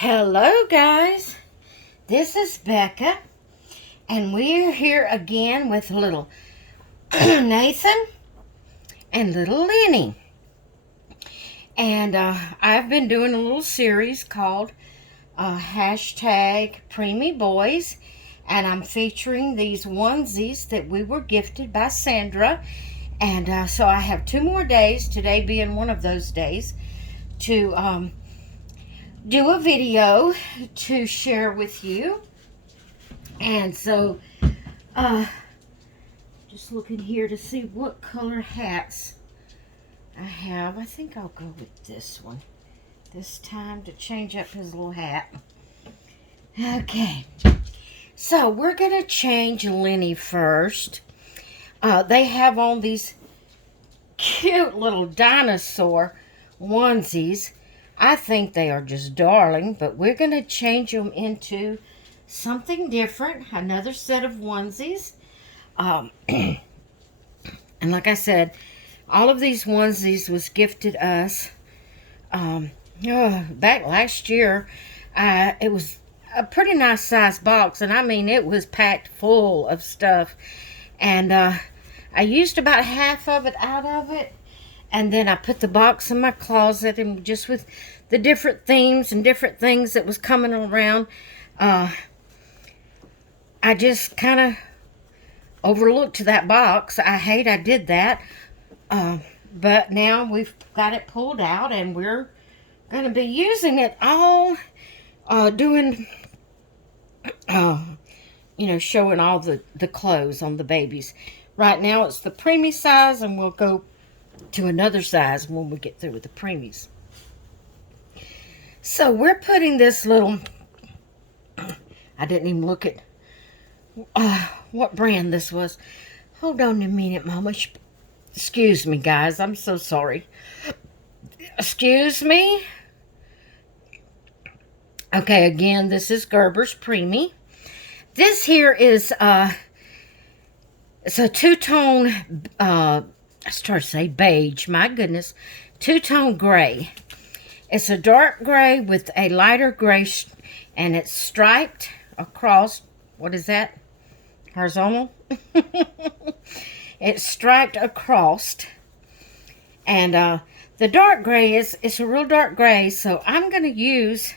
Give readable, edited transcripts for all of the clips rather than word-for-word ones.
Hello guys, this is Becca and we're here again with little Nathan and little Lenny. And I've been doing a little series called hashtag Preemie Boys, and I'm featuring these onesies that we were gifted by Sandra. And so I have 2 more days, today being one of those days, to do a video to share with you. And so just looking here to see what color hats I have. I think I'll go with this one this time to change up his little hat. Okay, so we're gonna change Lenny first. They have on these cute little dinosaur onesies. I think they are just darling, but we're going to change them into something different, another set of onesies. And like I said, all of these onesies was gifted us back last year. It was a pretty nice size box, and I mean it was packed full of stuff. And I used about half of it out of it. And then I put the box in my closet, and just with the different themes and different things that was coming around, I just kind of overlooked that box. I hate I did that. But now we've got it pulled out, and we're going to be using it all, doing, showing all the clothes on the babies. Right now it's the preemie size, and we'll go to another size when we get through with the preemies. So we're putting this little, I didn't even look at what brand this was. Hold on a minute, Mama. Excuse me, guys. I'm so sorry. Excuse me. Okay, again, this is Gerber's Preemie. This here is, it's a two-tone, I started to say beige, my goodness, two-tone gray. It's a dark gray with a lighter gray, and it's striped across. What is that? Horizontal? It's striped across. And the dark gray it's a real dark gray, so I'm going to use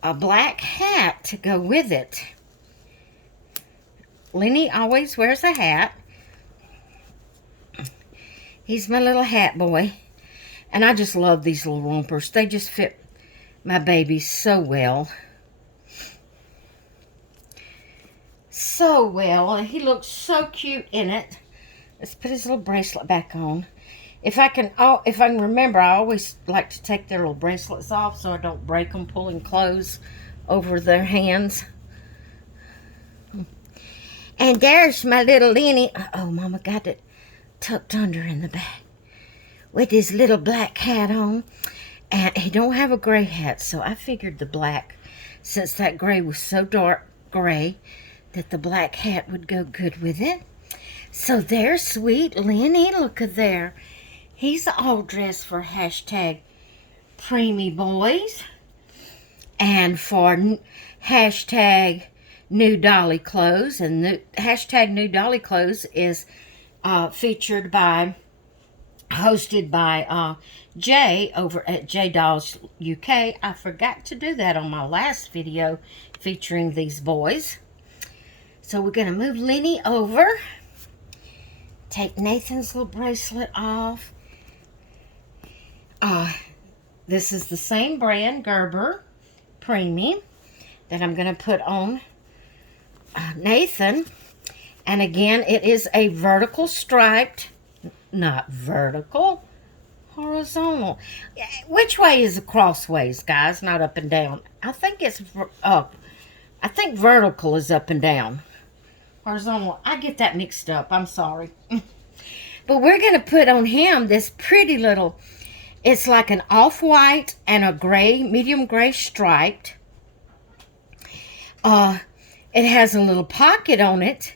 a black hat to go with it. Lenny always wears a hat. He's my little hat boy. And I just love these little rompers. They just fit my baby so well. So well. And he looks so cute in it. Let's put his little bracelet back on. If I can remember, I always like to take their little bracelets off so I don't break them pulling clothes over their hands. And there's my little Lenny. Oh, Mama got it tucked under in the back with his little black hat on. And he don't have a gray hat, so I figured the black, since that gray was so dark gray, that the black hat would go good with it. So there's sweet Lenny. Look at there. He's all dressed for hashtag Preemie Boys. And for hashtag New Dolly Clothes. And hashtag New Dolly Clothes is hosted by Jay over at J Dolls UK. I forgot to do that on my last video featuring these boys. So we're going to move Lenny over. Take Nathan's little bracelet off. This is the same brand, Gerber Preemie, that I'm going to put on Nathan. And again, it is a vertical striped, not vertical, horizontal. Which way is the crossways, guys? Not up and down. I think it's up. I think vertical is up and down. Horizontal, I get that mixed up. I'm sorry. But we're going to put on him this pretty little, it's like an off-white and a gray, medium gray striped. It has a little pocket on it.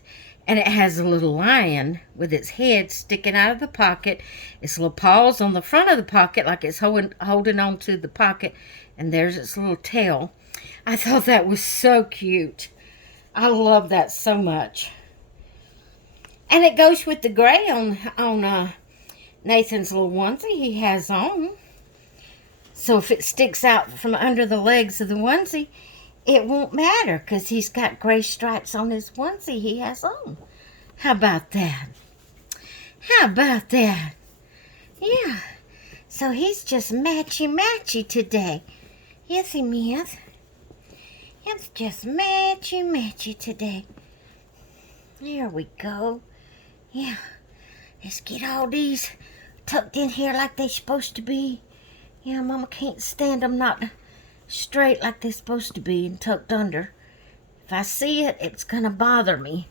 And it has a little lion with its head sticking out of the pocket, its little paws on the front of the pocket like it's holding on to the pocket, and there's its little tail. I thought that was so cute. I love that so much. And it goes with the gray on Nathan's little onesie he has on. So if it sticks out from under the legs of the onesie, it won't matter because he's got gray stripes on his onesie he has on. How about that? How about that? Yeah. So he's just matchy-matchy today. Yes, he is. It's just matchy-matchy today. There we go. Yeah. Let's get all these tucked in here like they're supposed to be. Yeah, Mama can't stand them not straight like they're supposed to be and tucked under. If I see it, it's going to bother me.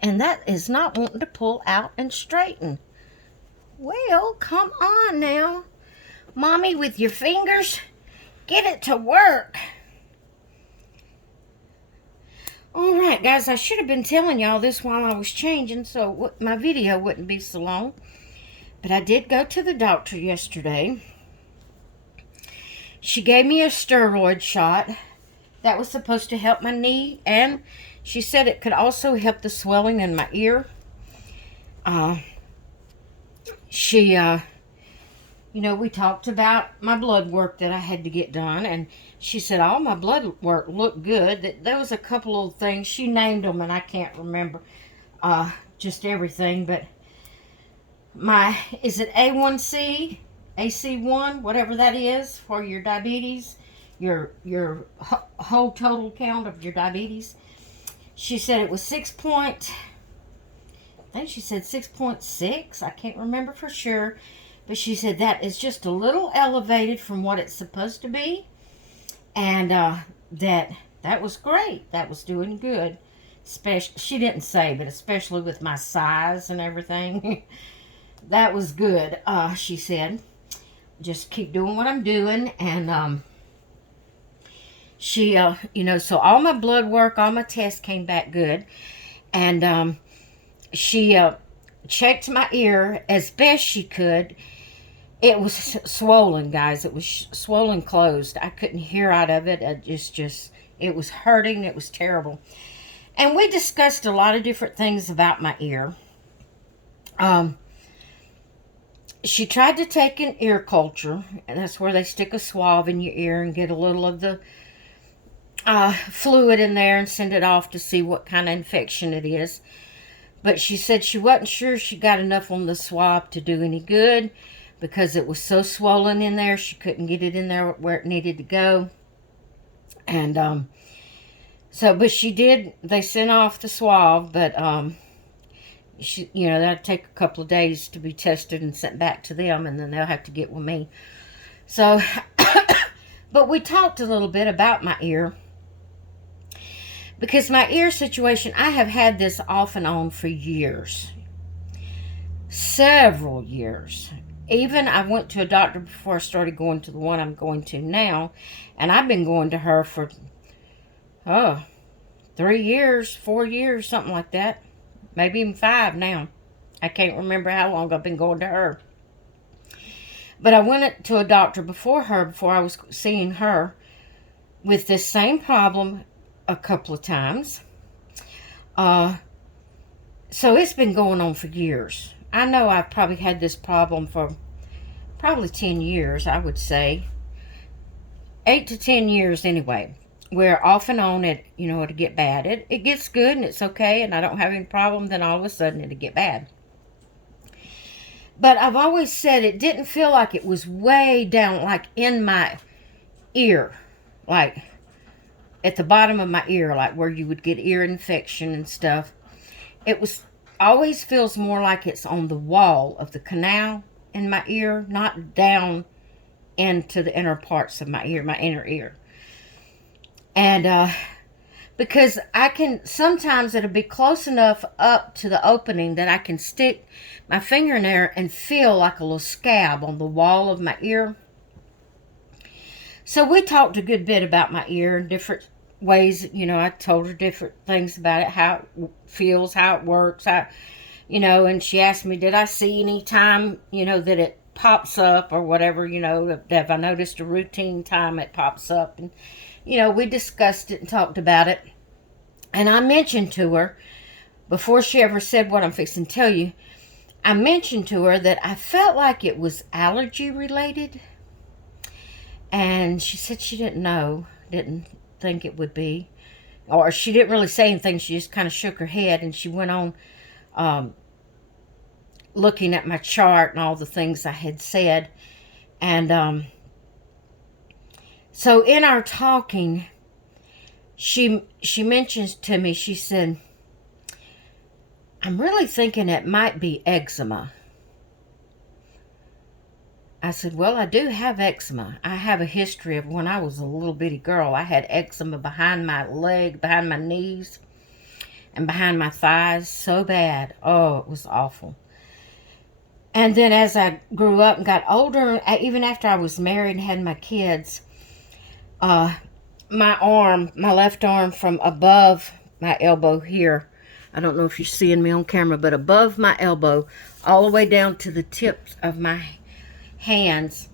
And that is not wanting to pull out and straighten. Well, come on now. Mommy, with your fingers, get it to work. All right, guys, I should have been telling y'all this while I was changing so my video wouldn't be so long. But I did go to the doctor yesterday. She gave me a steroid shot. That was supposed to help my knee, and she said it could also help the swelling in my ear. We talked about my blood work that I had to get done, and she said all my blood work looked good. There was a couple of things. She named them, and I can't remember just everything, but is it A1C, AC1, whatever that is for your diabetes, your whole total count of your diabetes. She said it was I think she said 6.6. I can't remember for sure. But she said that is just a little elevated from what it's supposed to be. And that was great. That was doing good. She didn't say, but especially with my size and everything. That was good, she said. Just keep doing what I'm doing. And she, so all my blood work, all my tests came back good. And she checked my ear as best she could. It was swollen, guys. It was swollen closed. I couldn't hear out of it. It was hurting. It was terrible. And we discussed a lot of different things about my ear. She tried to take an ear culture, and that's where they stick a swab in your ear and get a little of the fluid in there and send it off to see what kind of infection it is. But she said she wasn't sure she got enough on the swab to do any good because it was so swollen in there. She couldn't get it in there where it needed to go. And but she did. They sent off the swab, but that'd take a couple of days to be tested and sent back to them, and then they'll have to get with me. So, but we talked a little bit about my ear. Because my ear situation, I have had this off and on for years. Several years. Even I went to a doctor before I started going to the one I'm going to now. And I've been going to her for, 3 years, 4 years, something like that. Maybe even 5 now. I can't remember how long I've been going to her. But I went to a doctor before I was seeing her, with this same problem a couple of times. So it's been going on for years. I know I've probably had this problem for probably 10 years, I would say. 8 to 10 years anyway. Where off and on it'll get bad. It gets good and it's okay and I don't have any problem, then all of a sudden it'll get bad. But I've always said it didn't feel like it was way down, like in my ear. Like at the bottom of my ear, like where you would get ear infection and stuff. It always feels more like it's on the wall of the canal in my ear, not down into the inner parts of my ear, my inner ear. And because sometimes it'll be close enough up to the opening that I can stick my finger in there and feel like a little scab on the wall of my ear. So we talked a good bit about my ear and different ways, I told her different things about it, how it feels, how it works, and she asked me, did I see any time, that it pops up or whatever, have I noticed a routine time it pops up? And, we discussed it and talked about it. And I mentioned to her, before she ever said what I'm fixing to tell you, I mentioned to her that I felt like it was allergy related. And she said she didn't think it would be. Or she didn't really say anything. She just kind of shook her head, and she went on looking at my chart and all the things I had said. And so in our talking, she mentions to me, she said, I'm really thinking it might be eczema. I said, well, I do have eczema. I have a history of when I was a little bitty girl. I had eczema behind my leg, behind my knees, and behind my thighs so bad. Oh, it was awful. And then as I grew up and got older, even after I was married and had my kids, my left arm from above my elbow here, I don't know if you're seeing me on camera, but above my elbow, all the way down to the tips of my hands,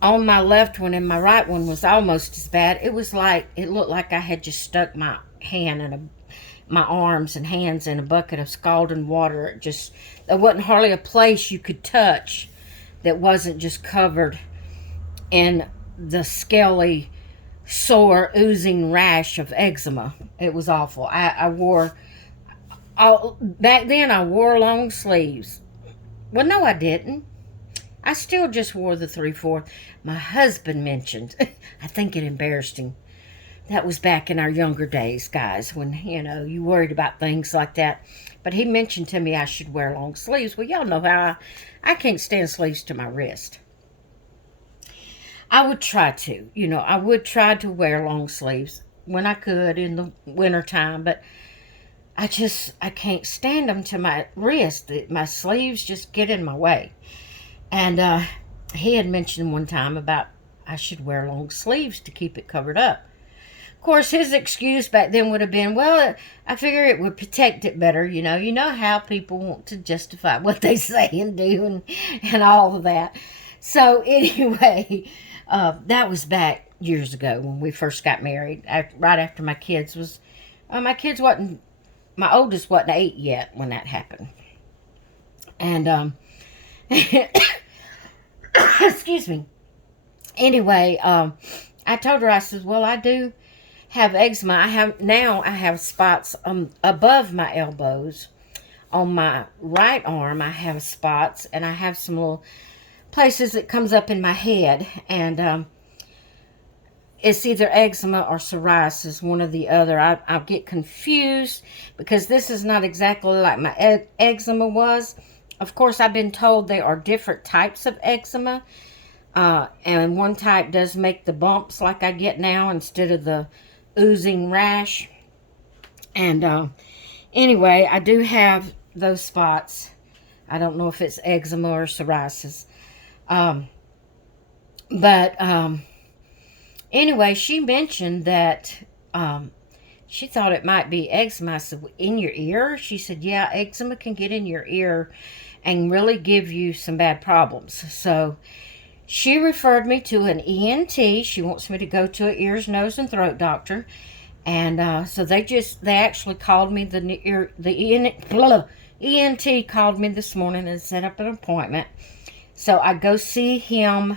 on my left one and my right one was almost as bad. It looked like I had just stuck my my arms and hands in a bucket of scalding water. There wasn't hardly a place you could touch that wasn't just covered in the scaly, sore, oozing rash of eczema. It was awful. Back then I wore long sleeves. Well, no, I didn't. I still just wore the 3/4. My husband mentioned, I think it embarrassed him. That was back in our younger days, guys, when, you worried about things like that. But he mentioned to me I should wear long sleeves. Well, y'all know how I can't stand sleeves to my wrist. I would try to, I would try to wear long sleeves when I could in the wintertime, but I can't stand them to my wrist. My sleeves just get in my way. And he had mentioned one time about I should wear long sleeves to keep it covered up. Of course, his excuse back then would have been, well, I figure it would protect it better. You know how people want to justify what they say and do and all of that. So anyway, that was back years ago when we first got married, right after my kids my oldest wasn't 8 yet when that happened. And excuse me. Anyway, I told her, I said, well, I do have eczema. I have spots above my elbows. On my right arm, I have spots, and I have some little places that comes up in my head. And it's either eczema or psoriasis, one or the other. I'll get confused because this is not exactly like my eczema was. Of course, I've been told there are different types of eczema. And one type does make the bumps like I get now instead of the oozing rash. And anyway, I do have those spots. I don't know if it's eczema or psoriasis. But anyway, she mentioned that she thought it might be eczema. I said, in your ear? She said, yeah, eczema can get in your ear and really give you some bad problems. So she referred me to an ENT. She wants me to go to an ears, nose, and throat doctor. And so they actually called me, the ENT called me this morning and set up an appointment. So I go see him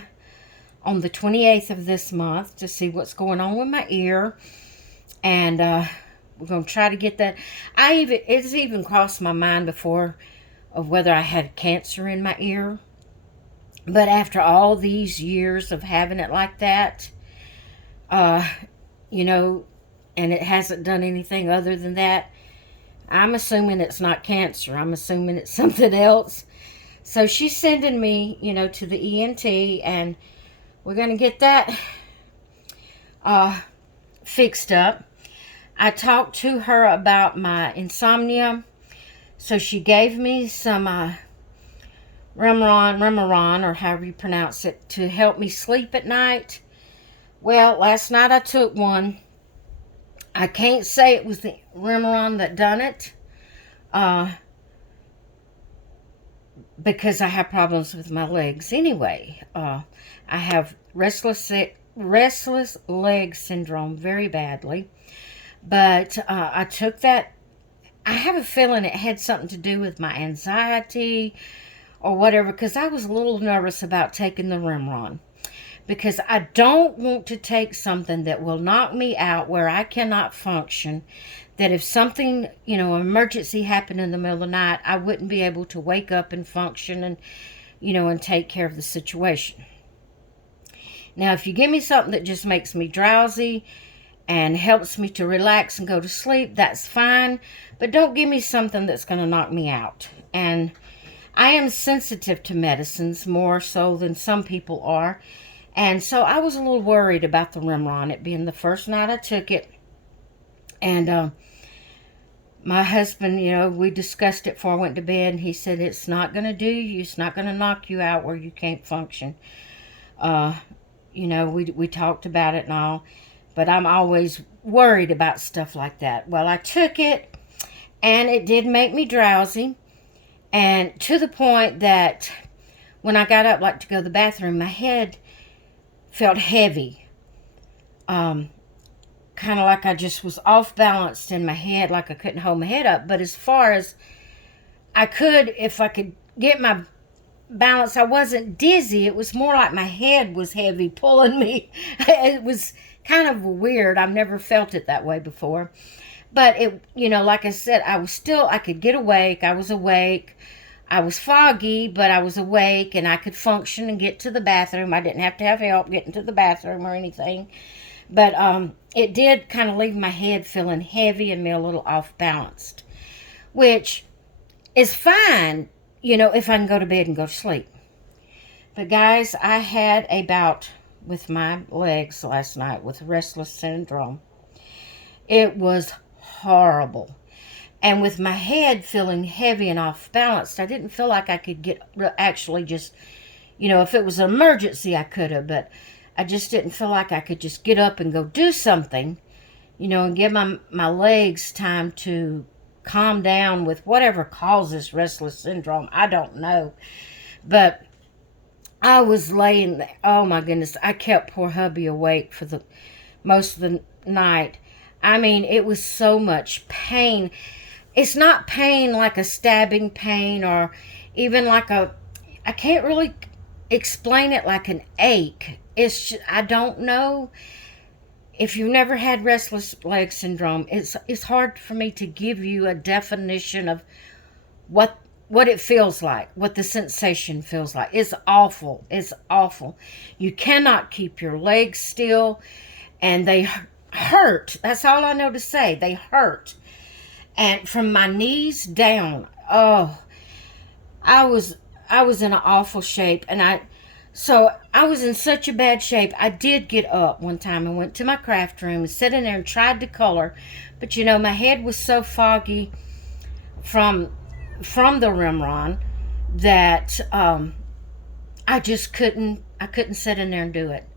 on the 28th of this month to see what's going on with my ear. And we're going to try to get that. It's even crossed my mind before of whether I had cancer in my ear. But after all these years of having it like that, and it hasn't done anything other than that, I'm assuming it's not cancer. I'm assuming it's something else. So she's sending me, to the ENT, and we're going to get that fixed up. I talked to her about my insomnia. So she gave me some Remeron, or however you pronounce it, to help me sleep at night. Well, last night I took one, I can't say it was the Remeron that done it, because I have problems with my legs anyway. I have restless leg syndrome very badly. But I took that. I have a feeling it had something to do with my anxiety or whatever, because I was a little nervous about taking the Remeron. Because I don't want to take something that will knock me out where I cannot function. That if something, emergency happened in the middle of the night, I wouldn't be able to wake up and function and, and take care of the situation. Now, if you give me something that just makes me drowsy and helps me to relax and go to sleep, that's fine. But don't give me something that's going to knock me out. And I am sensitive to medicines more so than some people are. And so I was a little worried about the Remeron, it being the first night I took it. And my husband, we discussed it before I went to bed, and he said, it's not going to do you. It's not going to knock you out where you can't function. We talked about it and all, but I'm always worried about stuff like that. Well, I took it, and it did make me drowsy, and to the point that when I got up, like to go to the bathroom, my head felt heavy. Kind of like I just was off balanced in my head, like I couldn't hold my head up. But as far as I could, if I could get my balance, I wasn't dizzy. It was more like my head was heavy, pulling me. It was kind of weird. I've never felt it that way before. But it, like I said, I could get awake. I was awake. I was foggy, but I was awake, and I could function and get to the bathroom. I didn't have to have help getting to the bathroom or anything. But it did kind of leave my head feeling heavy and me a little off balanced, which is fine, if I can go to bed and go to sleep. But guys, I had a bout with my legs last night with restless syndrome. It was horrible. And with my head feeling heavy and off balanced, I didn't feel like I could actually just, if it was an emergency, I could have, but I just didn't feel like I could just get up and go do something, and give my legs time to calm down with whatever causes restless syndrome. I don't know. But I was laying there. Oh my goodness. I kept poor hubby awake for the most of the night. I mean, it was so much pain. It's not pain like a stabbing pain or even like I can't really explain it like an ache. It's just, I don't know. If you've never had restless leg syndrome, it's hard for me to give you a definition of what it feels like, what the sensation feels like. It's awful. It's awful. You cannot keep your legs still, and they hurt. That's all I know to say. They hurt. And from my knees down, oh, I was in an awful shape, and So I was in such a bad shape. I did get up one time and went to my craft room and sat in there and tried to color. But my head was so foggy from the Remeron that I just couldn't sit in there and do it.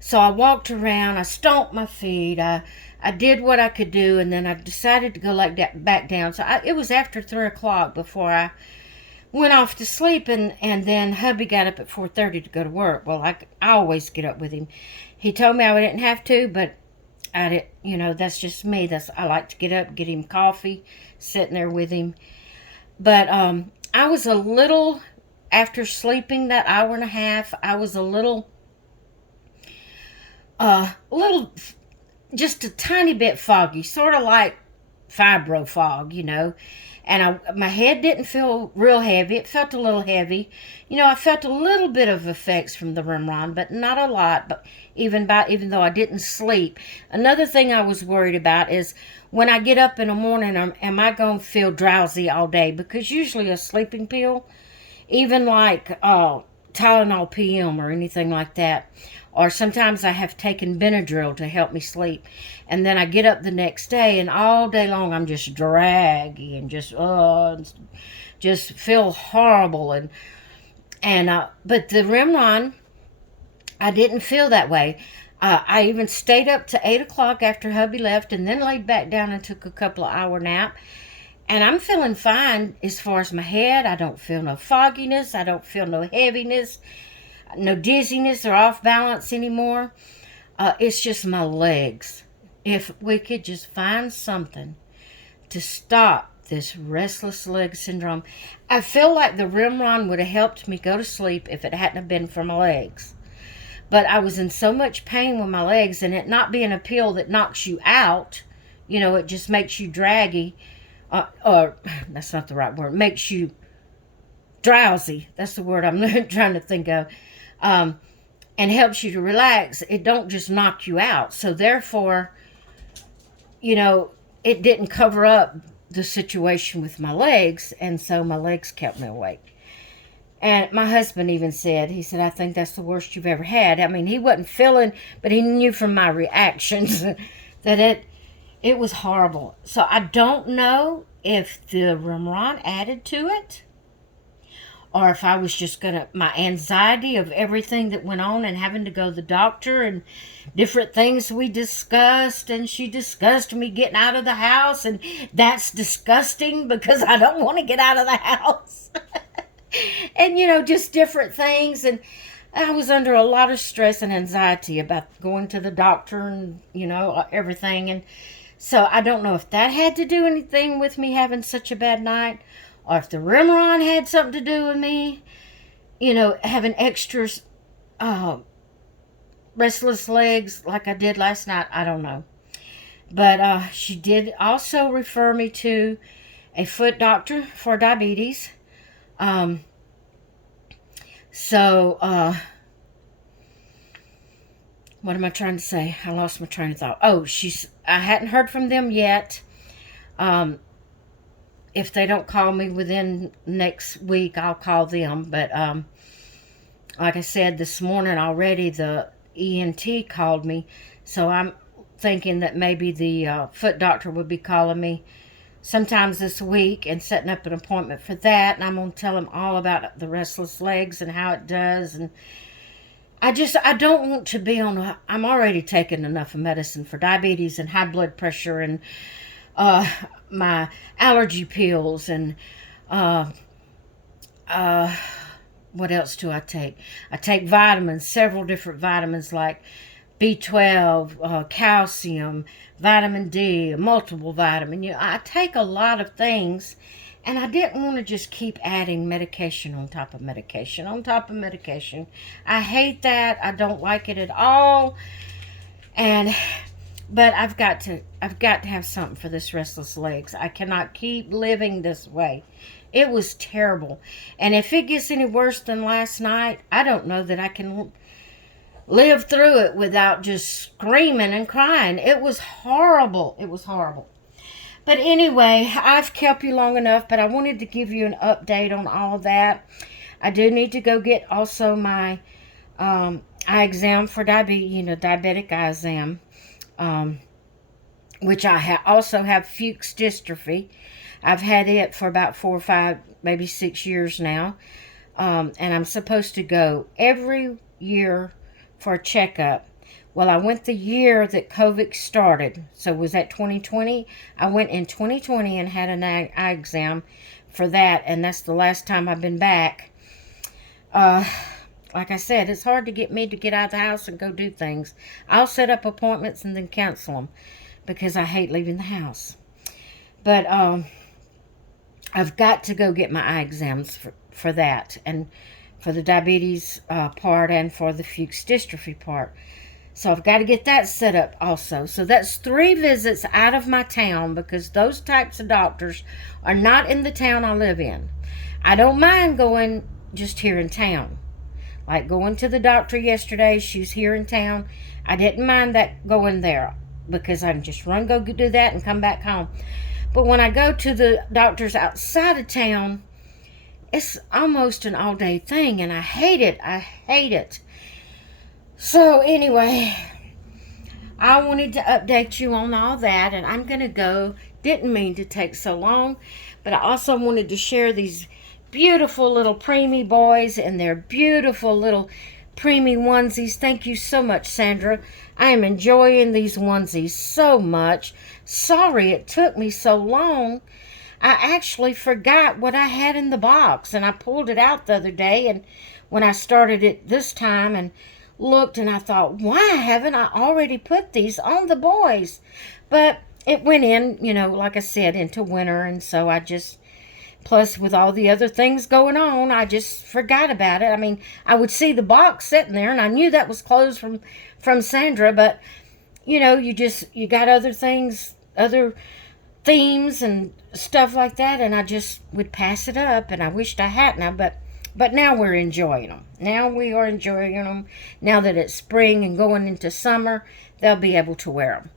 So I walked around, I stomped my feet, I did what I could do, and then I decided to go back down. So it was after 3 o'clock before I went off to sleep, and then hubby got up at 4:30 to go to work. Well, I always get up with him. He told me I didn't have to, but I didn't, that's just me. I like to get up, get him coffee, sitting there with him. But I was a little, after sleeping that hour and a half, I was a little, just a tiny bit foggy, sort of like fibro fog, And my head didn't feel real heavy. It felt a little heavy. I felt a little bit of effects from the Remeron, but not a lot. But even though I didn't sleep. Another thing I was worried about is when I get up in the morning, am I going to feel drowsy all day? Because usually a sleeping pill, even like Tylenol PM or anything like that, or sometimes I have taken Benadryl to help me sleep. And then I get up the next day, and all day long I'm just draggy and just feel horrible. And but the Remeron, I didn't feel that way. I even stayed up to 8 o'clock after hubby left and then laid back down and took a couple of hour nap. And I'm feeling fine as far as my head. I don't feel no fogginess. I don't feel no heaviness, no dizziness or off balance anymore. It's just my legs. If we could just find something to stop this restless leg syndrome. I feel like the Rimron would have helped me go to sleep if it hadn't have been for my legs. But I was in so much pain with my legs, and it not being a pill that knocks you out, it just makes you draggy, or that's not the right word, makes you drowsy. That's the word I'm trying to think of. And helps you to relax. It don't just knock you out. So therefore, it didn't cover up the situation with my legs, and so my legs kept me awake. And my husband even said, he said, I think that's the worst you've ever had. I mean, he wasn't feeling, but he knew from my reactions that it was horrible. So I don't know if the Remoron added to it, or if I was just my anxiety of everything that went on and having to go to the doctor and different things we discussed, and she discussed me getting out of the house, and that's disgusting because I don't want to get out of the house. And, just different things. And I was under a lot of stress and anxiety about going to the doctor and, everything. And so I don't know if that had to do anything with me having such a bad night, or if the Remoron had something to do with me, having extra restless legs like I did last night. I don't know. But she did also refer me to a foot doctor for diabetes. What am I trying to say? I lost my train of thought. Oh, I hadn't heard from them yet. If they don't call me within next week, I'll call them. But like I said this morning already, the ENT called me. So I'm thinking that maybe the foot doctor would be calling me sometimes this week and setting up an appointment for that. And I'm going to tell him all about the restless legs and how it does. And I don't want to be I'm already taking enough of medicine for diabetes and high blood pressure and my allergy pills and what else do I take? I take vitamins, several different vitamins like B12, calcium, vitamin D, multiple vitamin. I take a lot of things, and I didn't want to just keep adding medication on top of medication on top of medication. I hate that. I don't like it at all. But I've got to have something for this restless legs. I cannot keep living this way. It was terrible. And if it gets any worse than last night, I don't know that I can live through it without just screaming and crying. It was horrible. It was horrible. But anyway, I've kept you long enough, but I wanted to give you an update on all of that. I do need to go get also my eye exam for diabetes, diabetic eye exam, which I also have Fuchs dystrophy. I've had it for about 4 or 5, maybe 6 years now, and I'm supposed to go every year for a checkup. Well, I went the year that COVID started, so was that 2020? I went in 2020 and had an eye exam for that, and that's the last time I've been back. Like I said, it's hard to get me to get out of the house and go do things. I'll set up appointments and then cancel them because I hate leaving the house. But I've got to go get my eye exams for that, and for the diabetes part and for the Fuchs dystrophy part. So I've got to get that set up also. So that's 3 visits out of my town because those types of doctors are not in the town I live in. I don't mind going just here in town. Like going to the doctor yesterday, she's here in town. I didn't mind that going there because I can just go do that and come back home. But when I go to the doctors outside of town, it's almost an all-day thing, and I hate it. I hate it. So anyway, I wanted to update you on all that, and I'm going to go. Didn't mean to take so long, but I also wanted to share these beautiful little preemie boys and their beautiful little preemie onesies. Thank you so much, Sandra. I am enjoying these onesies so much. Sorry it took me so long. I actually forgot what I had in the box, and I pulled it out the other day, and when I started it this time and looked, and I thought, why haven't I already put these on the boys? But it went in, you know, like I said, into winter, and so I just, plus with all the other things going on, I just forgot about it. I mean, I would see the box sitting there, and I knew that was clothes from Sandra, but, you know, you got other things, other themes and stuff like that, and I just would pass it up, and I wished I hadn't, but now we're enjoying them. Now we are enjoying them. Now that it's spring and going into summer, they'll be able to wear them.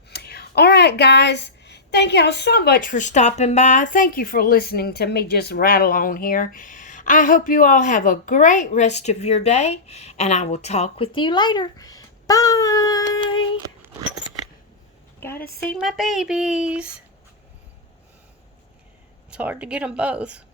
All right, guys. Thank y'all so much for stopping by. Thank you for listening to me just rattle on here. I hope you all have a great rest of your day, and I will talk with you later. Bye. Gotta see my babies. It's hard to get them both.